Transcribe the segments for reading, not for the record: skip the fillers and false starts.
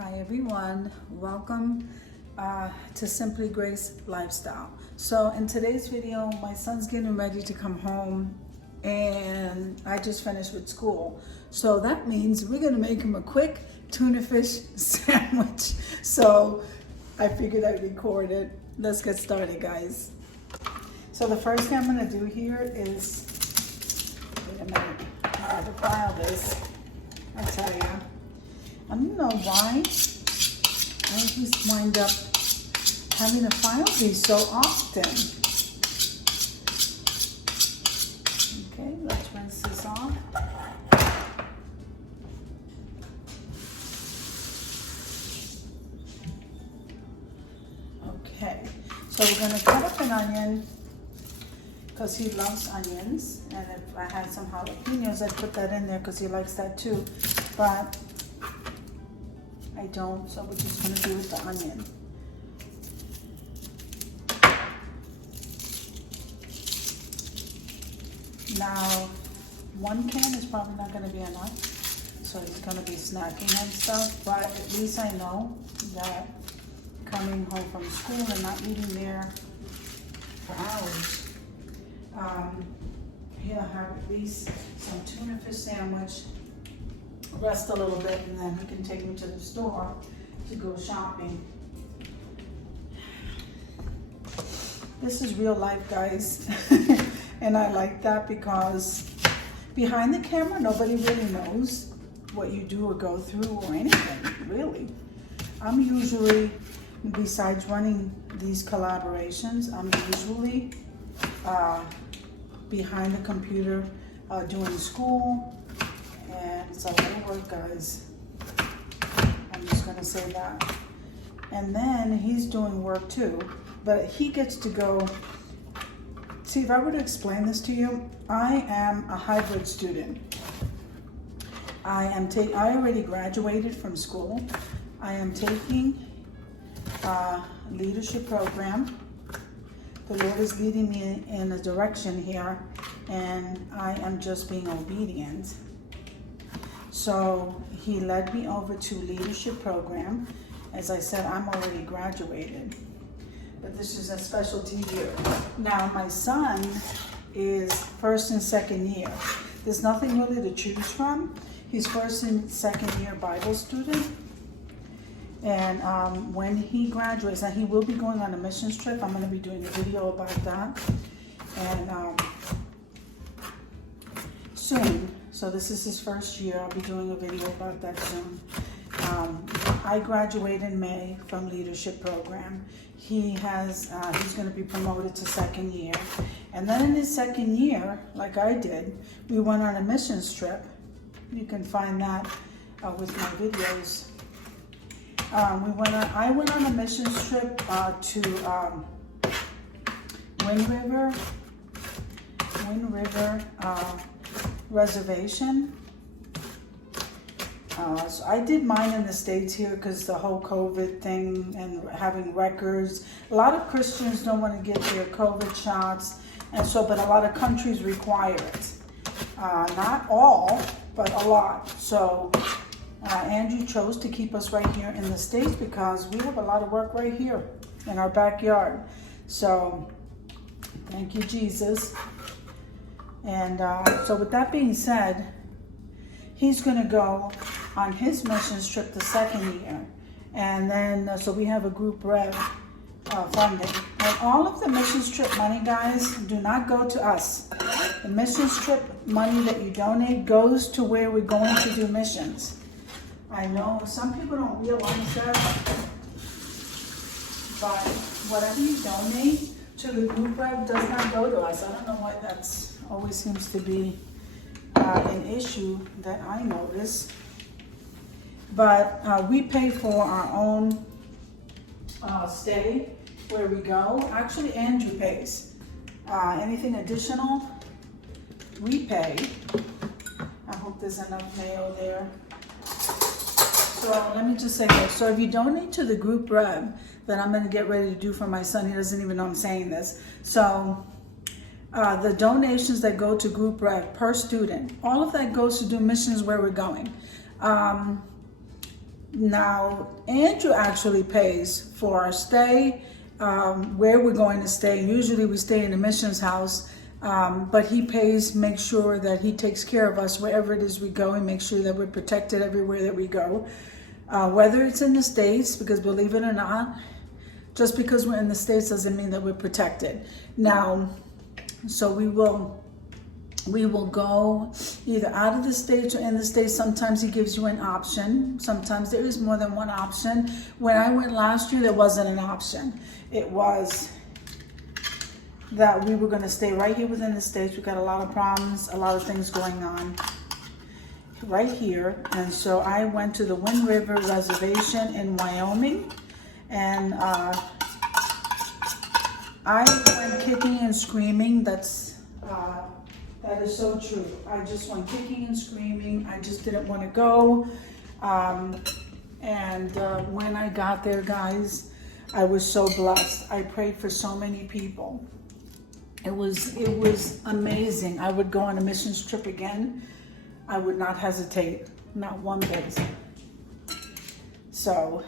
Hi everyone, welcome to Simply Grace Lifestyle. So in today's video, my son's getting ready to come home and I just finished with school. So that means we're gonna make him a quick tuna fish sandwich. So I figured I'd record it. Let's get started, guys. So the first thing I'm gonna do here is, wait a minute, I have to file this, I tell you. I don't know why I always wind up having to file these so often. Okay, let's rinse this off. Okay, so we're going to cut up an onion because he loves onions, and if I had some jalapenos, I'd put that in there because he likes that too, but I don't, so we're just going to do with the onion. Now, one can is probably not going to be enough, so he's going to be snacking and stuff, but at least I know that coming home from school and not eating there for hours, he'll have at least some tuna fish sandwich, rest a little bit, and then he can take me to the store to go shopping. This is real life, guys. And I like that because behind the camera, nobody really knows what you do or go through or anything, really. I'm usually, besides running these collaborations, I'm usually behind the computer doing school. And it's a lot of work, guys. I'm just gonna say that. And then he's doing work too, but he gets to go. See, if I were to explain this to you, I am a hybrid student. I already graduated from school. I am taking a leadership program. The Lord is leading me in a direction here, and I am just being obedient. So he led me over to leadership program. As I said, I'm already graduated, but this is a specialty year. Now my son is first and second year. There's nothing really to choose from. He's first and second year Bible student. And when he graduates, and he will be going on a missions trip. I'm gonna be doing a video about that. And soon. So this is his first year. I'll be doing a video about that soon. I graduated in May from leadership program. He's going to be promoted to second year. And then in his second year, like I did, we went on a missions trip. You can find that with my videos. I went on a missions trip to Wind River Reservation. So I did mine in the States here because the whole COVID thing and having records. A lot of Christians don't want to get their COVID shots, and so, but a lot of countries require it. Not all, but a lot. So Andrew chose to keep us right here in the States because we have a lot of work right here in our backyard. So thank you, Jesus. And so with that being said, he's going to go on his missions trip the second year. And then, so we have a group rev funding. And all of the missions trip money, guys, do not go to us. The missions trip money that you donate goes to where we're going to do missions. I know some people don't realize that, but whatever you donate to the group rev does not go to us. I don't know why that's always seems to be an issue that I notice. But we pay for our own stay where we go. Actually, Andrew pays. Anything additional, we pay. I hope there's enough mayo there. So let me just say this. So if you donate to the group rev that I'm going to get ready to do for my son, he doesn't even know I'm saying this. So the donations that go to group rev per student, all of that goes to do missions where we're going. Now, Andrew actually pays for our stay, where we're going to stay. Usually we stay in the missions house, but he pays, makes sure that he takes care of us wherever it is we go, and makes sure that we're protected everywhere that we go. Whether it's in the States, because believe it or not, just because we're in the States doesn't mean that we're protected. Now, so we will go either out of the States or in the States. Sometimes he gives you an option. Sometimes there is more than one option. When I went last year, there wasn't an option. It was that we were going to stay right here within the States. We got a lot of problems, a lot of things going on right here. And so I went to the Wind River Reservation in Wyoming, and I went kicking and screaming. That is so true. I just went kicking and screaming. I just didn't want to go. When I got there, guys, I was so blessed. I prayed for so many people. It was amazing. I would go on a missions trip again. I would not hesitate, not one bit. So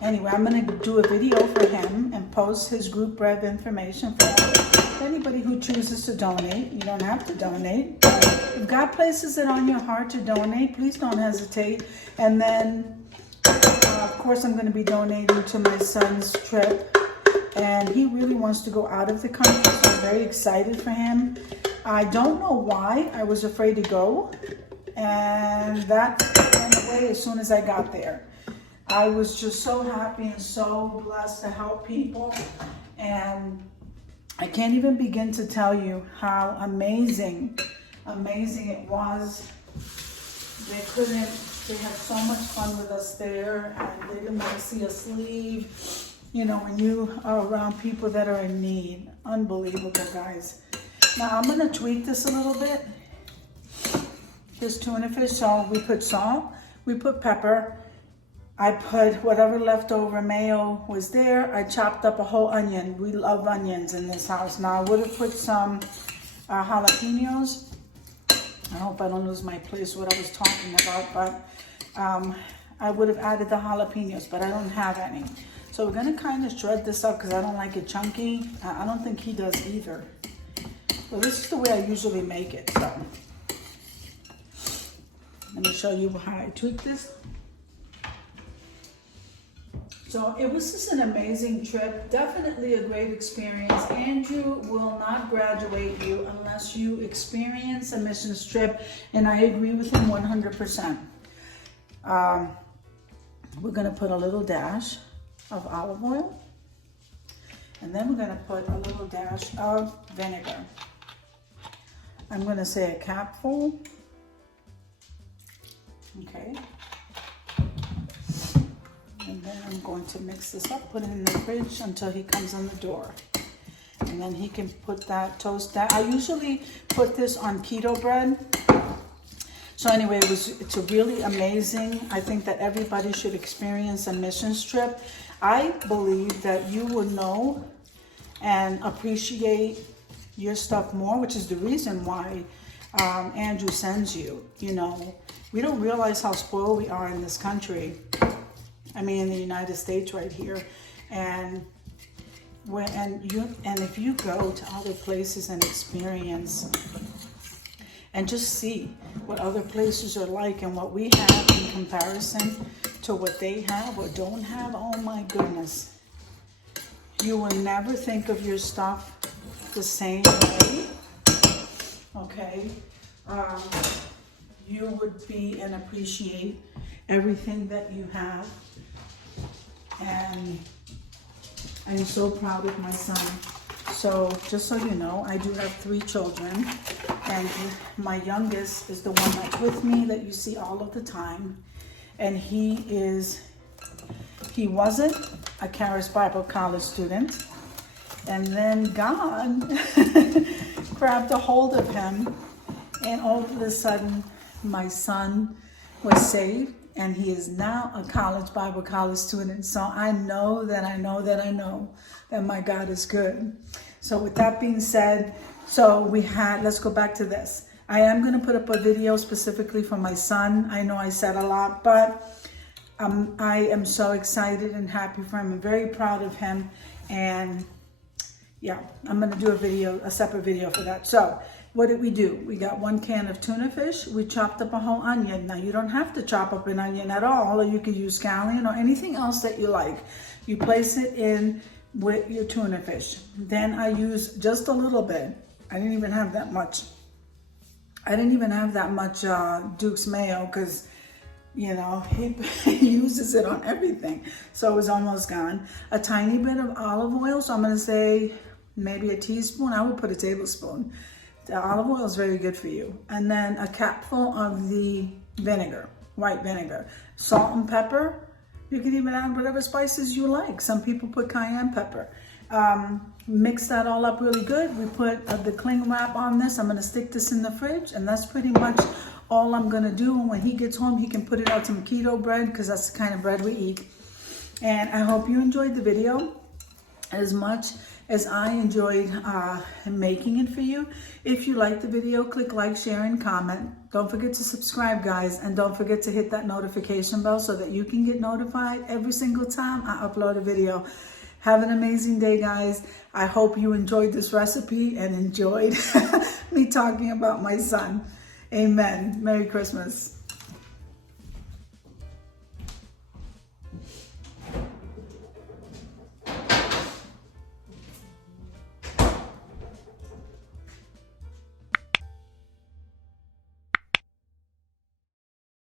anyway, I'm going to do a video for him and post his group bread information for anybody who chooses to donate. You don't have to donate. If God places it on your heart to donate, please don't hesitate. And then, of course, I'm going to be donating to my son's trip. And he really wants to go out of the country, so I'm very excited for him. I don't know why I was afraid to go. And that went away as soon as I got there. I was just so happy and so blessed to help people. And I can't even begin to tell you how amazing it was. They had so much fun with us there, and they didn't want to see us leave. You know, when you are around people that are in need. Unbelievable, guys. Now I'm gonna tweak this a little bit. This tuna fish, so we put salt, we put pepper, I put whatever leftover mayo was there. I chopped up a whole onion. We love onions in this house. Now I would have put some jalapenos. I hope I don't lose my place what I was talking about, but I would have added the jalapenos, but I don't have any. So we're gonna kind of shred this up because I don't like it chunky. I don't think he does either. So this is the way I usually make it. So let me show you how I tweak this. So it was just an amazing trip, definitely a great experience. Andrew will not graduate you unless you experience a missions trip, and I agree with him 100%. We're gonna put a little dash of olive oil, and then we're gonna put a little dash of vinegar. I'm gonna say a capful, okay. And then I'm going to mix this up, put it in the fridge until he comes on the door. And then he can put that, toast that. I usually put this on keto bread. So anyway, it's a really amazing. I think that everybody should experience a missions trip. I believe that you will know and appreciate your stuff more, which is the reason why Andrew sends you. You know, we don't realize how spoiled we are in this country. I mean, in the United States right here. And if you go to other places and experience and just see what other places are like and what we have in comparison to what they have or don't have, oh my goodness. You will never think of your stuff the same way, okay? You would be and appreciate everything that you have. And I'm so proud of my son. So just so you know, I do have 3 children, and my youngest is the one that's with me that you see all of the time. And he wasn't a Charis Bible College student. And then God grabbed a hold of him, and all of a sudden my son was saved, and he is now a Bible College student. So I know that my God is good. So with that being said, let's go back to this. I am going to put up a video specifically for my son. I know I said a lot, but I am so excited and happy for him. I'm very proud of him. And yeah, I'm going to do a separate video for that. So what did we do? We got 1 can of tuna fish. We chopped up a whole onion. Now you don't have to chop up an onion at all, or you could use scallion or anything else that you like. You place it in with your tuna fish. Then I use just a little bit. I didn't even have that much. Duke's mayo, because you know, he uses it on everything. So it was almost gone. A tiny bit of olive oil. So I'm going to say maybe a teaspoon. I would put a tablespoon. The olive oil is very good for you. And then a capful of the vinegar, white vinegar. Salt and pepper. You can even add whatever spices you like. Some people put cayenne pepper. Mix that all up really good. We put the cling wrap on this. I'm going to stick this in the fridge, and that's pretty much all I'm going to do. And when he gets home, he can put it out some keto bread, because that's the kind of bread we eat. And I hope you enjoyed the video as much as I enjoyed making it for you. If you liked the video, click like, share, and comment. Don't forget to subscribe, guys, and don't forget to hit that notification bell so that you can get notified every single time I upload a video. Have an amazing day, guys. I hope you enjoyed this recipe and enjoyed me talking about my son. Amen. Merry Christmas.